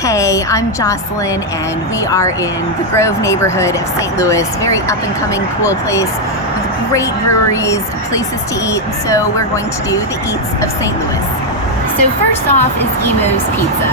Hey, I'm Jocelyn, and we are in the Grove neighborhood of St. Louis. Very up-and-coming, cool place with great breweries, places to eat, and so we're going to do the eats of St. Louis. So first off is Emo's Pizza.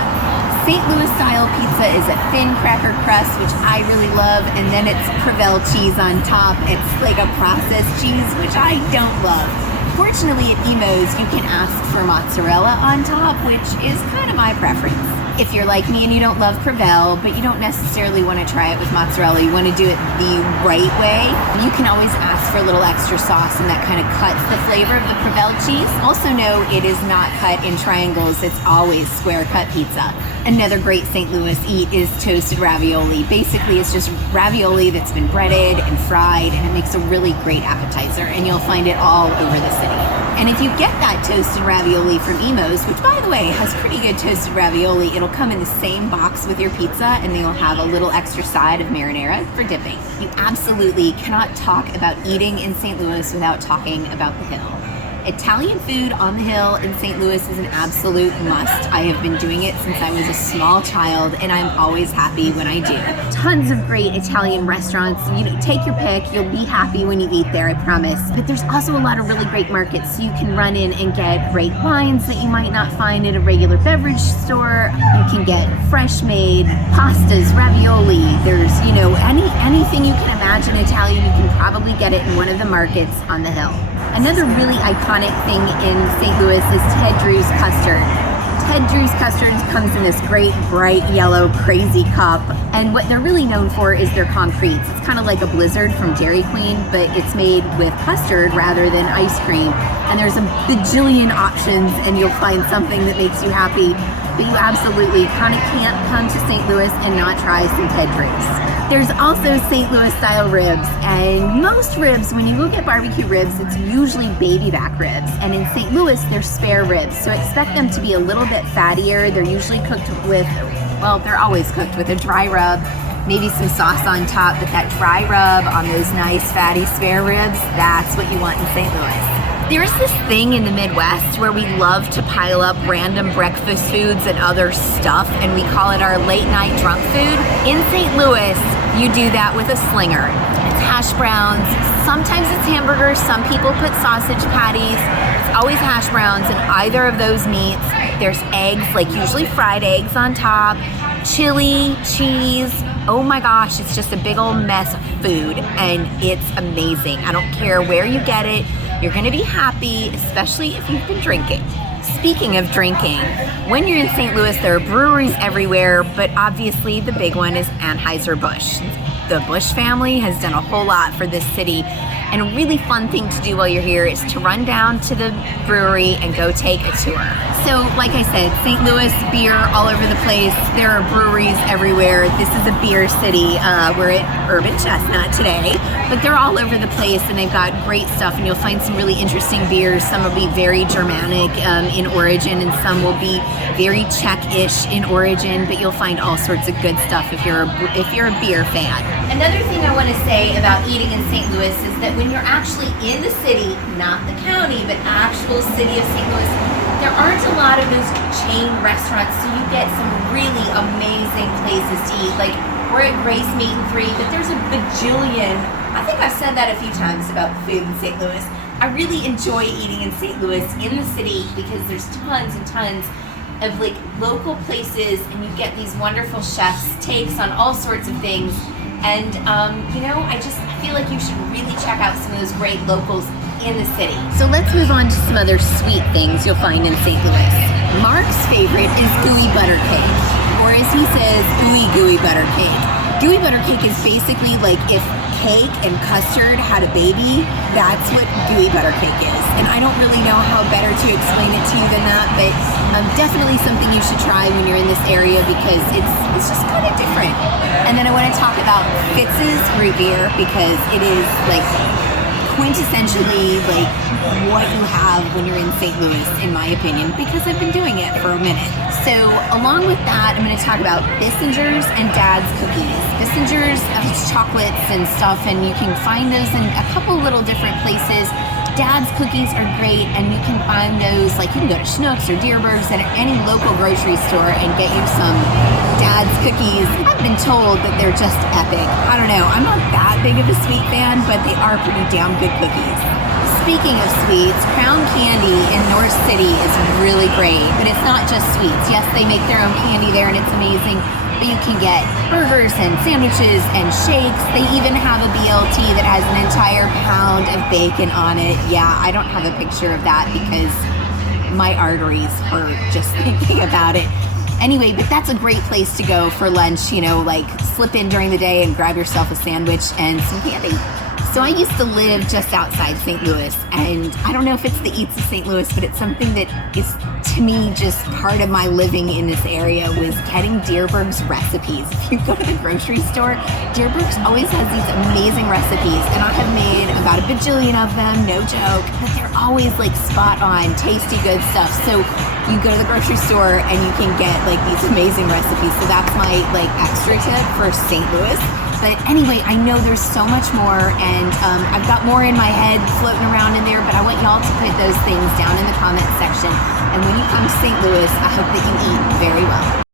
St. Louis style pizza is a thin cracker crust, which I really love, and then it's provel cheese on top. It's like a processed cheese, which I don't love. Fortunately at Emo's, you can ask for mozzarella on top, which is kind of my preference. If you're like me and you don't love provel, but you don't necessarily want to try it with mozzarella, you want to do it the right way, you can always ask for a little extra sauce, and that kind of cuts the flavor of the provel cheese. Also know it is not cut in triangles, it's always square cut pizza. Another great St. Louis eat is toasted ravioli. Basically, it's just ravioli that's been breaded and fried, and it makes a really great appetizer, and you'll find it all over the city. And if you get that toasted ravioli from Emo's, which by the way has pretty good toasted ravioli, it'll come in the same box with your pizza, and they'll have a little extra side of marinara for dipping. You absolutely cannot talk about eating in St. Louis without talking about the Hill. Italian food on the Hill in St. Louis is an absolute must. I have been doing it since I was a small child, and I'm always happy when I do. Tons of great Italian restaurants. Take your pick. You'll be happy when you eat there, I promise. But there's also a lot of really great markets, so you can run in and get great wines that you might not find at a regular beverage store. You can get fresh-made pastas, ravioli. There's, anything you can imagine Italian, you can probably get it in one of the markets on the Hill. Another really iconic thing in St. Louis is Ted Drew's Custard. Ted Drew's Custard comes in this great, bright, yellow, crazy cup, and what they're really known for is their concretes. It's kind of like a Blizzard from Dairy Queen, but it's made with custard rather than ice cream, and there's a bajillion options, and you'll find something that makes you happy, but you absolutely kind of can't come to St. Louis and not try some Ted Drew's. There's also St. Louis style ribs, and most ribs, when you look at barbecue ribs, it's usually baby back ribs, and in St. Louis they're spare ribs, so expect them to be a little bit fattier. They're usually cooked with, they're always cooked with a dry rub, maybe some sauce on top, but that dry rub on those nice fatty spare ribs, that's what you want in St. Louis. There's this thing in the Midwest where we love to pile up random breakfast foods and other stuff, and we call it our late night drunk food. In St. Louis, you do that with a slinger. It's hash browns, sometimes it's hamburgers, some people put sausage patties. It's always hash browns and either of those meats. There's eggs, like usually fried eggs on top, chili, cheese. Oh my gosh, it's just a big old mess of food, and it's amazing. I don't care where you get it. You're gonna be happy, especially if you've been drinking. Speaking of drinking, when you're in St. Louis, there are breweries everywhere, but obviously the big one is Anheuser-Busch. The Busch family has done a whole lot for this city, and a really fun thing to do while you're here is to run down to the brewery and go take a tour. So, like I said, St. Louis, beer all over the place. There are breweries everywhere. This is a beer city. We're at Urban Chestnut today, but they're all over the place, and they've got great stuff, and you'll find some really interesting beers. Some will be very Germanic in origin, and some will be very Czech-ish in origin, but you'll find all sorts of good stuff if you're a beer fan. Another thing I want to say about eating in St. Louis is that when you're actually in the city, not the county, but actual city of St. Louis, there aren't a lot of those chain restaurants, so you get some really amazing places to eat. Like, we're at Grace Meat and 3, but there's a bajillion. I think I've said that a few times about food in St. Louis. I really enjoy eating in St. Louis in the city because there's tons and tons of local places, and you get these wonderful chefs' takes on all sorts of things. And, I feel like you should really check out some of those great locals in the city. So let's move on to some other sweet things you'll find in St. Louis. Mark's favorite is gooey butter cake, or as he says, gooey butter cake. Gooey butter cake is basically like if cake and custard had a baby, that's what gooey butter cake is. And I don't really know how better to explain it to you than that, but definitely something you should try when you're in this area because it's just kind of different. And then I want to talk about Fitz's rootbeer because it is quintessentially what you have when you're in St. Louis, in my opinion, because I've been doing it for a minute. So along with that, I'm going to talk about Bissinger's and Dad's cookies. Bissinger's has chocolates and stuff, and you can find those in a couple little different places. Dad's cookies are great, and you can find those, you can go to Schnucks or Deerberg's at any local grocery store and get you some cookies. I've been told that they're just epic. I don't know, I'm not that big of a sweet fan, but they are pretty damn good cookies. Speaking of sweets, Crown Candy in North City is really great, but it's not just sweets. Yes, they make their own candy there and it's amazing, but you can get burgers and sandwiches and shakes. They even have a BLT that has an entire pound of bacon on it. Yeah, I don't have a picture of that because my arteries hurt just thinking about it. Anyway, but that's a great place to go for lunch, you know, like slip in during the day and grab yourself a sandwich and some candy. So I used to live just outside St. Louis, and I don't know if it's the eats of St. Louis, but it's something that is, to me, just part of my living in this area was getting Dierberg's recipes. If you go to the grocery store, Dierberg's always has these amazing recipes, and I have made about a bajillion of them, no joke, but they're always like spot on, tasty, good stuff. So you go to the grocery store and you can get like these amazing recipes. So that's my like extra tip for St. Louis. But anyway, I know there's so much more, and I've got more in my head floating around in there, but I want y'all to put those things down in the comments section. And when you come to St. Louis, I hope that you eat very well.